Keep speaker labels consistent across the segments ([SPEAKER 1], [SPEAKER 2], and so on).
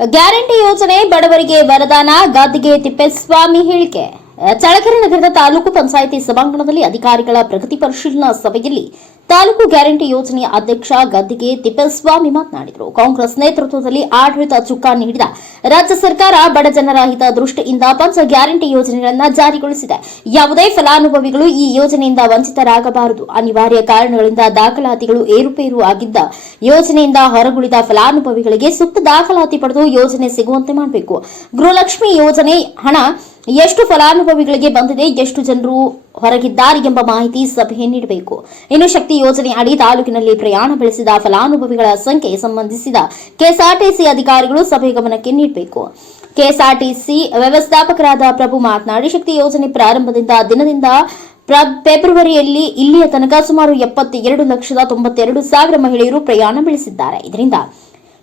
[SPEAKER 1] Guarantee ಯೋಜನೆ, ಬಡವರಿಗೆ ವರದಾನ ಗದ್ದಿಗೆ ತಿಪ್ಪೇಸ್ವಾಮಿ ಹೇಳಿಕೆ. ಚಳ್ಳಕೆರೆ ನಗರದ ತಾಲೂಕು ಪಂಚಾಯಿತಿ ಸಭಾಂಗಣದಲ್ಲಿ ಅಧಿಕಾರಿಗಳ ಪ್ರಗತಿ ಪರಿಶೀಲನಾ ಸಭೆಯಲ್ಲಿ ತಾಲೂಕು ಗ್ಯಾರಂಟಿ ಯೋಜನೆಯ ಅಧ್ಯಕ್ಷ ಗದ್ದಿಗೆ ತಿಪ್ಪೇಸ್ವಾಮಿ ಮಾತನಾಡಿದರು. ಕಾಂಗ್ರೆಸ್ ನೇತೃತ್ವದಲ್ಲಿ ಆಡಳಿತ ಚುಕ್ಕಾಣಿ ನೀಡಿದ. ರಾಜ್ಯ ಸರ್ಕಾರ ಬಡ ಜನರ ಹಿತದೃಷ್ಟಿಯಿಂದ ಪಂಚ ಗ್ಯಾರಂಟಿ ಯೋಜನೆಗಳನ್ನು ಜಾರಿಗೊಳಿಸಿದೆ. ಯಾವುದೇ ಫಲಾನುಭವಿಗಳು ಈ ಯೋಜನೆಯಿಂದ ವಂಚಿತರಾಗಬಾರದು. ಅನಿವಾರ್ಯ ಕಾರಣಗಳಿಂದ ದಾಖಲಾತಿಗಳು ಏರುಪೇರು ಆಗಿದ್ದ ಯೋಜನೆಯಿಂದ ಹೊರಗುಳಿದ ಫಲಾನುಭವಿಗಳಿಗೆ ಸೂಕ್ತ ದಾಖಲಾತಿ ಪಡೆದು ಯೋಜನೆ ಸಿಗುವಂತೆ ಮಾಡಬೇಕು. ಗೃಹಲಕ್ಷ್ಮಿ ಯೋಜನೆ ಹಣ ಎಷ್ಟು ಫಲಾನುಭವಿಗಳಿಗೆ ಬಂದಿದೆ, ಎಷ್ಟು ಜನರು ಹೊರಗಿದ್ದಾರೆ ಎಂಬ ಮಾಹಿತಿ ಸಭೆ ನೀಡಬೇಕು. ಇನ್ನು ಶಕ್ತಿ ಯೋಜನೆ ಅಡಿ ತಾಲೂಕಿನಲ್ಲಿ ಪ್ರಯಾಣ ಬೆಳೆಸಿದ ಫಲಾನುಭವಿಗಳ ಸಂಖ್ಯೆ ಸಂಬಂಧಿಸಿದ ಕೆಎಸ್ಆರ್ಟಿಸಿ ಅಧಿಕಾರಿಗಳು ಸಭೆ ಗಮನಕ್ಕೆ ನೀಡಬೇಕು. ಕೆಎಸ್ಆರ್ಟಿಸಿ ವ್ಯವಸ್ಥಾಪಕರಾದ ಪ್ರಭು ಮಾತನಾಡಿ, ಶಕ್ತಿ ಯೋಜನೆ ಪ್ರಾರಂಭದಿಂದ ದಿನದಿಂದ ಫೆಬ್ರವರಿಯಲ್ಲಿ ಇಲ್ಲಿಯ ತನಕ ಸುಮಾರು ಎಪ್ಪತ್ತೆರಡು ಲಕ್ಷದ ತೊಂಬತ್ತೆರಡು ಸಾವಿರ ಮಹಿಳೆಯರು ಪ್ರಯಾಣ ಬೆಳೆಸಿದ್ದಾರೆ. ಇದರಿಂದ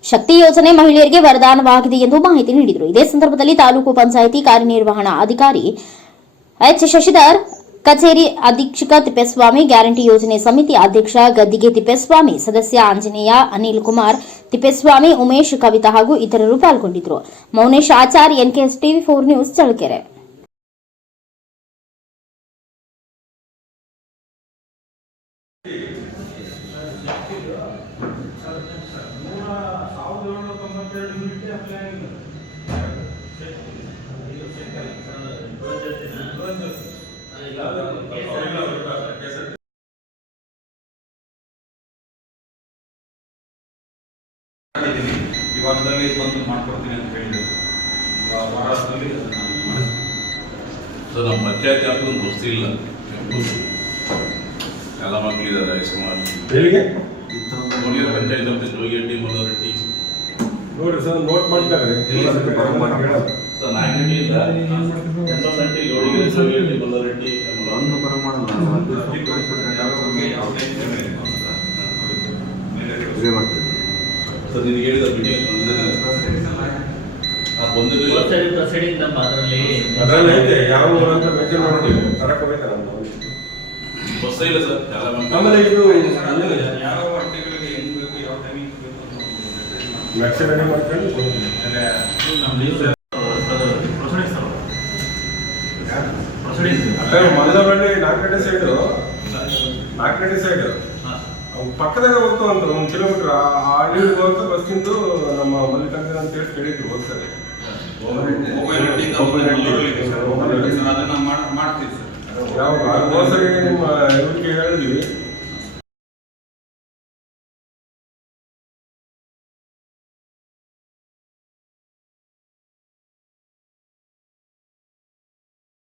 [SPEAKER 1] ಶಕ್ತಿ ಯೋಜನೆ ಮಹಿಳೆಯರಿಗೆ ವರದಾನವಾಗಿದೆ ಎಂದು ಮಾಹಿತಿ ನೀಡಿದರು. ಇದೇ ಸಂದರ್ಭದಲ್ಲಿ ತಾಲೂಕು ಪಂಚಾಯಿತಿ ಕಾರ್ಯನಿರ್ವಹಣಾ ಅಧಿಕಾರಿ ಎಚ್. ಶಶಿಧರ್ ಕಚೇರಿ ಅಧೀಕ್ಷಕ ತಿಪ್ಪೇಸ್ವಾಮಿ ಗ್ಯಾರಂಟಿ ಯೋಜನೆ ಸಮಿತಿ ಅಧ್ಯಕ್ಷ ಗದ್ದಿಗೆ ತಿಪ್ಪೇಸ್ವಾಮಿ, ಸದಸ್ಯ ಆಂಜನೇಯ, ಅನಿಲ್ ಕುಮಾರ್, ತಿಪ್ಪೇಸ್ವಾಮಿ, ಉಮೇಶ್, ಕವಿತಾ ಹಾಗೂ ಇತರರು ಪಾಲ್ಗೊಂಡಿದ್ದರು. Mounesh Achar, NKS TV four news Challakere.
[SPEAKER 2] ಮಾಡಿದ್ದೀನಿ ಈ ವಾರದಲ್ಲಿ ಬಂದು ಮಾಡ್ಕೊಡ್ತೀನಿ ಅಂತ ಹೇಳಿದ್ರು. ವಾರದಲ್ಲಿ ಅದನ್ನ ಮಾಡಿಸ್ತೀನಿ.
[SPEAKER 3] ಸೊ ನಮ್ಮ ಪಂಚಾಯತ್ ಯಾಕೊಂದು ಬಸ್ತಿ ಇಲ್ಲ. ಎಲ್ಲ ಮಕ್ಕಳಿದ್ದಾರೆ ಸುಮಾರು ಬೆಳಿಗ್ಗೆ ಪಂಚಾಯತ್ ಆಫೀಸ್ ಜೋಗಿಹಟ್ಟಿ ಮಲ್ಲರೆಡ್ಡಿ
[SPEAKER 4] ನೋಡಿ ಸರ್ ನೋಟ್ ಮಾಡ್ತಾರೆ.
[SPEAKER 3] ಸೊ ನಾಯಕಟ್ಟಿಯಿಂದ ಎಂಬತ್ತೆಂಟು ಜೋಡಿಗೆ ಜೋಗಿಹಟ್ಟಿ ಮಲ್ಲರೆಡ್ಡಿ
[SPEAKER 5] ಒಂದು ಪ್ರಮಾಣ
[SPEAKER 2] ಅವ್ರಿಗೆ ಯಾವುದೇ ಜನ ಇಲ್ಲ ಅಂತ ನೋಡಿ. ಮೇಲೆ
[SPEAKER 5] ಇದೇ ಮಾಡ್ತೀವಿ
[SPEAKER 3] ಸೊ ನಿನಗೆ ಹೇಳಿದ ಮೀಟಿಂಗ್ ಬಂದಿರಲಿಲ್ಲ
[SPEAKER 6] ನಮ್ಮ ಅದರಲ್ಲಿ
[SPEAKER 4] ಐತೆ ಯಾವ ಊರು ಅಂತ ಮೆನ್ಷನ್ ಮಾಡಿ ತರಕ್ ಹೋಗ್ತಾರೆ ಅಂತ
[SPEAKER 3] ಬಸ್ ಇಲ್ಲ ಸರ್ ಅಲ್ಲ
[SPEAKER 4] ಆಮೇಲೆ ಇದು
[SPEAKER 2] ಯಾವ ಅಡ್ಡಿಗಳಿಗೆ ಹೆಂಗ್ ಬೇಕು ಯಾವ ಟೈಮಿಂಗ್ ಬೇಕು ಅಂತ ಒಂದು
[SPEAKER 4] ಮ್ಯಾಕ್ಸಿಮಮ್ ರೆಡಿ ಮಾಡ್ಕೊಂಡು
[SPEAKER 2] ಆಮೇಲೆ
[SPEAKER 6] ಪ್ರೊಸೀಡಿಂಗ್
[SPEAKER 4] ನಾಲ್ಕು ಗಂಟೆ ಸೈಡ್ ನಾಲ್ಕಡೆ ಸೈಡ್ ಪಕ್ಕದಾಗ ಹೋಗ್ತು ಅಂತ ಒಂದು ಕಿಲೋಮೀಟರ್ ಆ ಹಳ್ಳಿ ಹೋಗ್ತಾ ಬಸ್ ನಿಂತು ನಮ್ಮ ಮಲ್ಲಿಕಾರ್ಜುನ ಅಂತ ಹೇಳಿ ಕೇಳಿದ್ರು ಹೋಗ್ತಾರೆ
[SPEAKER 2] ಮೊಬೈಲ್ ಒಟ್ಟಿಂದ ಮೊಬೈಲ್ ಒಟ್ಟಿಗೆ ಸರ್, ಮೊಬೈಲ್ ಅದನ್ನ ಮಾಡ್ತೀವಿ ಸರ್.
[SPEAKER 4] ಯಾವ ಹೋದ್ಸರಿ ನಿಮ್ಮ ಇವ್ರಿಗೆ ಹೇಳಿದ್ವಿ.